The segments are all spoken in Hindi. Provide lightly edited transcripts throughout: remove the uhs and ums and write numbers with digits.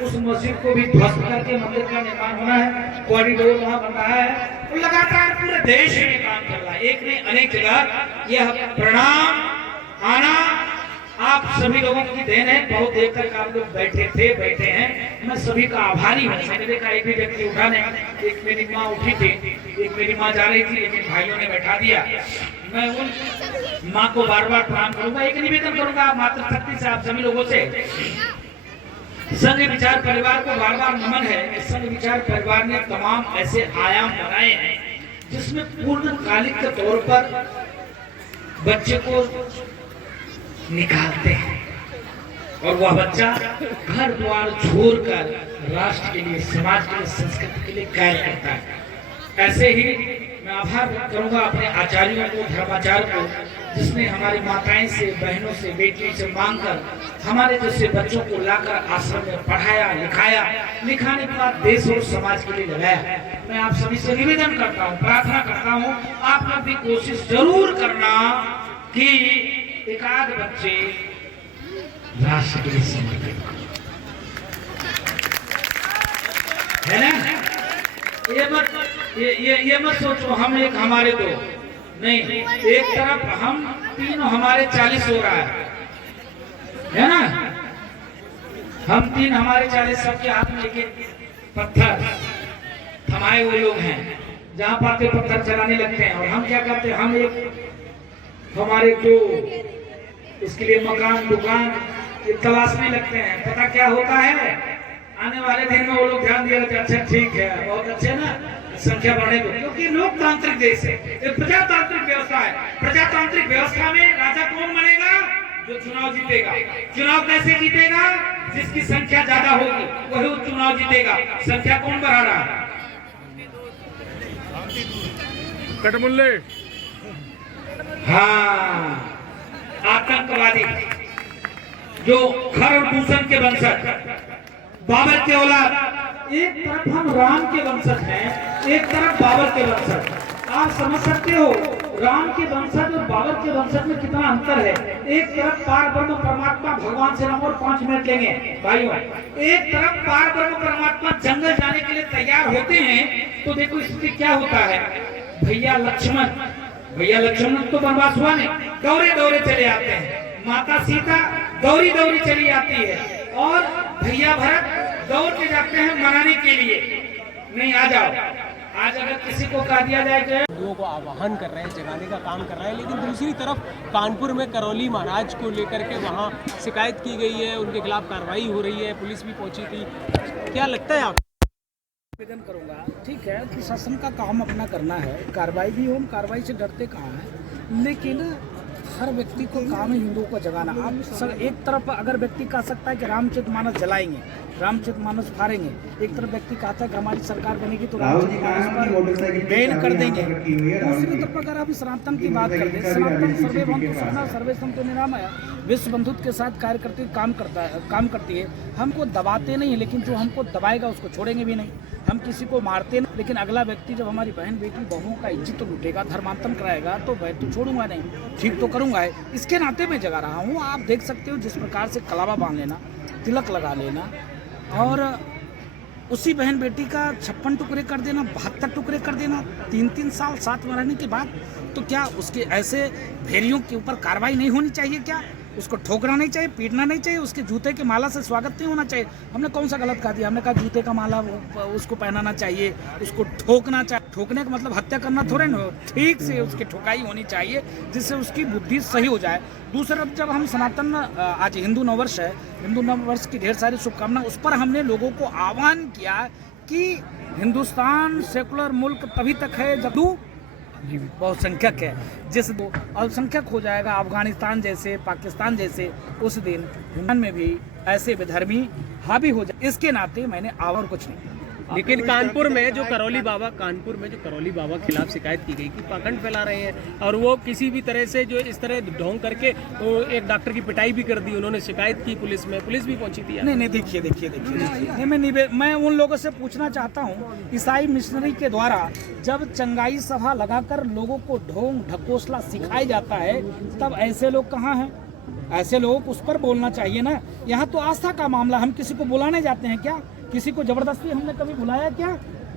उस मस्जिद को भी ध्वस्त करके मंदिर का निर्माण होना है, कॉरिडोर वहाँ बन रहा है। तो लगातार पूरे देश में काम चल रहा है, एक नहीं अनेक जगह। यह प्रणाम आना आप सभी लोगों की देन है। बहुत देर तक आप लोग बैठे हैं, मैं सभी का आभारी हूँ। मैंने देखा एक भी व्यक्ति उठा नहीं, एक मेरी माँ उठी थी, एक मेरी माँ जा रही थी, लेकिन भाइयों ने बैठा दिया। मैं उन माँ को बार बार प्रणाम करूंगा। एक निवेदन करूंगा मातृशक्ति से आप सभी लोगों से, संघ विचार परिवार को बार बार नमन है। संघ विचार परिवार ने तमाम ऐसे आयाम बनाए हैं जिसमें पूर्णकालिक के तौर पर बच्चे को निकालते हैं और वह बच्चा घर द्वार छोड़कर राष्ट्र के लिए, समाज के लिए, संस्कृति के लिए कार्य करता है। ऐसे ही मैं आभार व्यक्त करूंगा अपने आचार्यों को, धर्माचार्य को, जिसने हमारी माताएं से, बहनों से, बेटियों से मांगकर हमारे जैसे बच्चों को लाकर आश्रम में पढ़ाया, लिखाया, लिखाने के बाद देश और समाज के लिए लगाया। मैं आप सभी से निवेदन करता हूँ, प्रार्थना करता हूँ, आप लोग भी कोशिश जरूर करना कि एकाध बच्चे राष्ट्र के लिए समर्पित है ना। ये मत सोचो हम एक हमारे दो नहीं, एक तरफ हम तीनों हमारे 40 हो रहा है ना। हम तीन हमारे 40, सबके हाथ में एक पत्थर थमाए हुए लोग हैं, जहां पाते पत्थर चलाने लगते हैं। और हम क्या करते हैं, हम एक हमारे दो इसके लिए मकान दुकान ये तलाशने लगते हैं। पता क्या होता है, आने वाले दिन में वो लोग ध्यान दिया जाते, अच्छा ठीक है, बहुत अच्छे ना, संख्या बढ़े दो। क्योंकि लोकतांत्रिक देश है, एक प्रजातांत्रिक व्यवस्था है। प्रजातांत्रिक व्यवस्था में राजा कौन बनेगा, जो चुनाव जीतेगा। चुनाव कैसे जीतेगा, जिसकी संख्या ज्यादा होगी वही चुनाव जीतेगा। संख्या कौन बढ़ा रहा है, कटमुल्ले, हाँ आतंकवादी जो खर और दूषण के वंशज, बाबर के औलाद। एक तरफ हम राम के वंशज हैं, एक तरफ बाबर के वंशज। आप समझ सकते हो राम के वंशज और बाबर के वंशज में कितना अंतर है। एक तरफ पार ब्रह्म परमात्मा भगवान श्री राम, और 5 मिनट लेंगे भाइयों, एक तरफ पार ब्रह्म परमात्मा जंगल जाने के लिए तैयार होते हैं, तो देखो स्थिति क्या होता है। भैया लक्ष्मण तो वनवास हुआ नहीं, दौरे दौरे चले आते हैं। माता सीता दौरी दौरी चली आती है, और भैया भरत दौड़ के जाते हैं मनाने के लिए, नहीं आ जाओ। आज अगर किसी को कह दिया जाए कि हिंदुओं को आह्वान कर रहे हैं, जगाने का काम कर रहे हैं, लेकिन दूसरी तरफ कानपुर में करौली महाराज को लेकर के वहाँ शिकायत की गई है, उनके खिलाफ कार्रवाई हो रही है, पुलिस भी पहुंची थी। क्या लगता है आपको? निवेदन करूंगा, ठीक है कि शासन का काम अपना करना है, कार्रवाई भी हो, हम कार्रवाई से डरते कहाँ हैं, लेकिन हर व्यक्ति को काम है हिंदुओं को जगाना। आप सर एक तरफ अगर व्यक्ति कह सकता है कि रामचरितमानस जलाएंगे, रामचरितमानस फाड़ेंगे, एक तरफ व्यक्ति कहता है कि हमारी सरकार बनेगी तो रामचरितमानस पर बैन कर देंगे। दूसरी तरफ अगर आप सनातन की बात कर दें, सनातन सर्वे बंधु सुखना सर्वे संतो निरामया, विश्व बंधुत्व के साथ कार्य करती काम करती है। हमको दबाते नहीं, लेकिन जो हमको दबाएगा उसको छोड़ेंगे भी नहीं। हम किसी को मारते नहीं, लेकिन अगला व्यक्ति जब हमारी बहन बेटी बहुओं का इज्जत तो लूटेगा, धर्मांतरण कराएगा, तो मैं तो छोड़ूंगा नहीं, ठीक तो करूंगा। इसके नाते मैं जगा रहा हूँ। आप देख सकते हो जिस प्रकार से कलावा बांध लेना, तिलक लगा लेना, और उसी बहन बेटी का 56 टुकड़े कर देना, 72 टुकड़े कर देना 3-3 साल 7 महीने के बाद, तो क्या उसके ऐसे भेड़ियों के ऊपर कार्रवाई नहीं होनी चाहिए? क्या उसको ठोकना नहीं चाहिए, पीटना नहीं चाहिए, उसके जूते के माला से स्वागत नहीं होना चाहिए? हमने कौन सा गलत कहा दिया? हमने कहा जूते का माला उसको पहनाना चाहिए, उसको ठोकना चाहिए। ठोकने का मतलब हत्या करना थोड़े ना, ठीक से उसकी ठोकाई होनी चाहिए जिससे उसकी बुद्धि सही हो जाए। दूसरा, जब हम सनातन, आज हिंदू नववर्ष है, हिंदू नववर्ष की ढेर सारी शुभकामनाएं, उस पर हमने लोगों को आह्वान किया कि हिंदुस्तान सेकुलर मुल्क तभी तक है जब बहुसंख्यक है। जिस अल्पसंख्यक हो जाएगा, अफगानिस्तान जैसे, पाकिस्तान जैसे, उस दिन हिंदुस्तान में भी ऐसे विधर्मी हावी हो जाए। इसके नाते मैंने और कुछ नहीं। लेकिन कानपुर में जो करौली बाबा खिलाफ शिकायत की गई कि पाखंड फैला रहे हैं, और वो किसी भी तरह से जो इस तरह ढोंग करके वो एक डॉक्टर की पिटाई भी कर दी, उन्होंने शिकायत की पुलिस में, पुलिस भी पहुंची थी। नहीं, देखिए, मैं उन लोगों से पूछना चाहता हूँ, ईसाई मिशनरी के द्वारा जब चंगाई सभा लगाकर लोगों को ढोंग ढकोसला सिखाया जाता है, तब ऐसे लोग कहाँ हैं? ऐसे लोगों को उस पर बोलना चाहिए ना। यहाँ तो आस्था का मामला, हम किसी को बुलाने जाते हैं क्या? किसी को जबरदस्ती हमने कभी बुलाया क्या?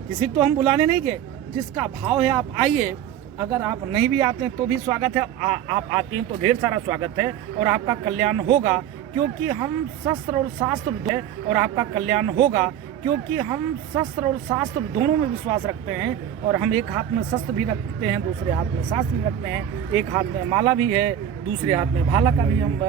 किसी को तो हम बुलाने नहीं गए। जिसका भाव है आप आइए, अगर आप नहीं भी आते हैं तो भी स्वागत है, आप आते हैं तो ढेर सारा स्वागत है और आपका कल्याण होगा, क्योंकि हम शस्त्र और शास्त्र और आपका कल्याण होगा, क्योंकि हम शस्त्र और शास्त्र दोनों में विश्वास रखते हैं। और हम एक हाथ में शस्त्र भी रखते हैं, दूसरे हाथ में शास्त्र भी रखते हैं, एक हाथ में माला भी है, दूसरे हाथ में भाला का भी हम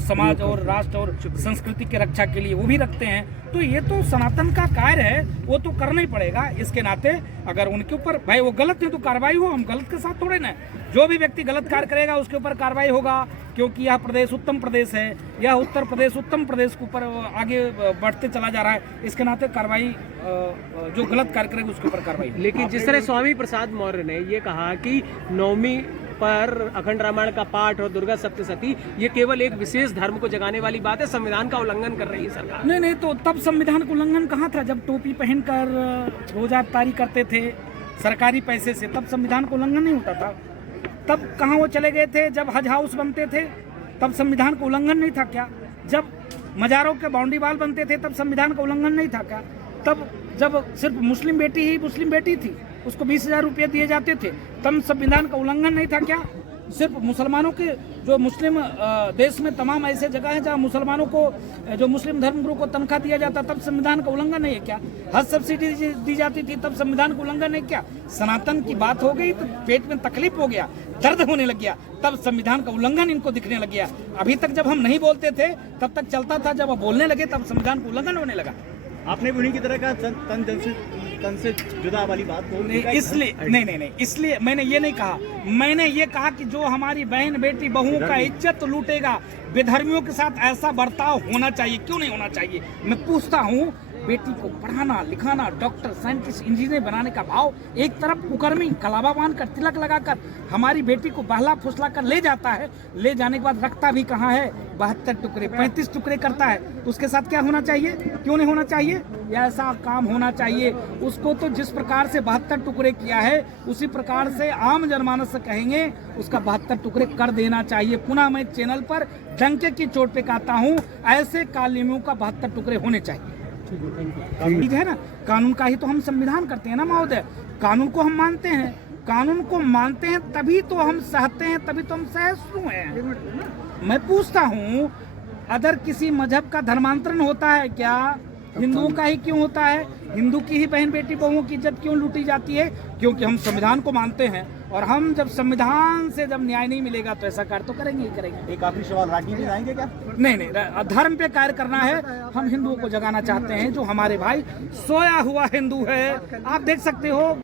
समाज और राष्ट्र और संस्कृति की रक्षा के लिए वो भी रखते हैं। तो ये तो सनातन का कार्य है, वो तो करना ही पड़ेगा। इसके नाते अगर उनके ऊपर भाई वो गलत है तो कार्रवाई हो, हम गलत के साथ थोड़े ना। जो भी व्यक्ति गलत कार्य करेगा उसके ऊपर कार्रवाई होगा, क्योंकि यह प्रदेश उत्तम प्रदेश है, यह उत्तर प्रदेश उत्तम प्रदेश के ऊपर आगे बढ़ते चला जा रहा है। इसके नाते कार्रवाई, जो गलत कार्य करेगा उसके ऊपर कार्रवाई। लेकिन जिस तरह स्वामी प्रसाद मौर्य ने ये कहा कि नवमी पर अखंड रामायण का पाठ और दुर्गा सप्तशती ये केवल एक विशेष धर्म को जगाने वाली बात है, संविधान का उल्लंघन कर रही है सरकार। नहीं, तो तब संविधान का उल्लंघन कहाँ था? जब टोपी पहनकर रोजा इफ्तारी करते थे सरकारी पैसे से, तब संविधान का उल्लंघन नहीं होता था। तब कहाँ वो चले गए थे? जब हज हाउस बनते थे तब संविधान का उल्लंघन नहीं था क्या? जब मजारों के बाउंड्री वाल बनते थे तब संविधान का उल्लंघन नहीं था क्या? तब जब सिर्फ मुस्लिम बेटी थी, उसको 20,000 रुपये दिए जाते थे, तब संविधान का उल्लंघन नहीं था क्या? सिर्फ मुसलमानों के, जो मुस्लिम देश में तमाम ऐसे जगह हैं जहाँ मुसलमानों को, जो मुस्लिम धर्मगुरु को तनख्वाह दिया जाता, तब संविधान का उल्लंघन नहीं है क्या? हज सब्सिडी दी जाती थी, तब संविधान का उल्लंघन नहीं क्या? सनातन की बात हो गई तो पेट में तकलीफ हो गया, दर्द होने लग गया, तब संविधान का उल्लंघन इनको दिखने लग गया। अभी तक जब हम नहीं बोलते थे तब तक चलता था, जब अब बोलने लगे तब संविधान का उल्लंघन होने लगा। आपने भी उन्हीं की तरह का तन से जुदा वाली बात को नहीं, इसलिए मैंने ये नहीं कहा। मैंने ये कहा कि जो हमारी बहन बेटी बहुओं का इज्जत लूटेगा, बेधर्मियों के साथ ऐसा बर्ताव होना चाहिए, क्यों नहीं होना चाहिए? मैं पूछता हूँ, बेटी को पढ़ाना लिखाना, डॉक्टर साइंटिस्ट इंजीनियर बनाने का भाव, एक तरफ कुकर्मी कलावा बांधकर तिलक लगाकर हमारी बेटी को बहला फुसला कर ले जाता है, ले जाने के बाद रखता भी कहाँ है? 72 टुकड़े 35 टुकड़े करता है, तो उसके साथ क्या होना चाहिए? क्यों नहीं होना चाहिए? ऐसा काम होना चाहिए। उसको तो जिस प्रकार से 72 टुकड़े किया है उसी प्रकार से आम जनमानस से कहेंगे उसका 72 टुकड़े कर देना चाहिए। पुनः मैं चैनल पर डंके की चोट पे कहता हूँ, ऐसे कालिमियों का 72 टुकड़े होने चाहिए। ठीक है ना? कानून का ही तो हम संविधान करते हैं ना महोदय। कानून को हम मानते हैं, कानून को मानते हैं तभी तो हम सहते हैं, तभी तो हम सहिष्णु हैं। मैं पूछता हूँ, अदर किसी मजहब का धर्मांतरण होता है क्या? हिंदुओं का ही क्यों होता है? हिंदू की ही बहन बेटी बहुओं की इज्जत क्यों लूटी जाती है? क्योंकि हम संविधान को मानते हैं, और हम जब संविधान से जब न्याय नहीं मिलेगा तो ऐसा कार्य तो करेंगे ही करेंगे। एक आखिरी सवाल, राजनीति में आएंगे क्या? नहीं, धर्म पे कार्य करना है। हम हिंदुओं को जगाना चाहते हैं, जो हमारे भाई सोया हुआ हिंदू है। आप देख सकते हो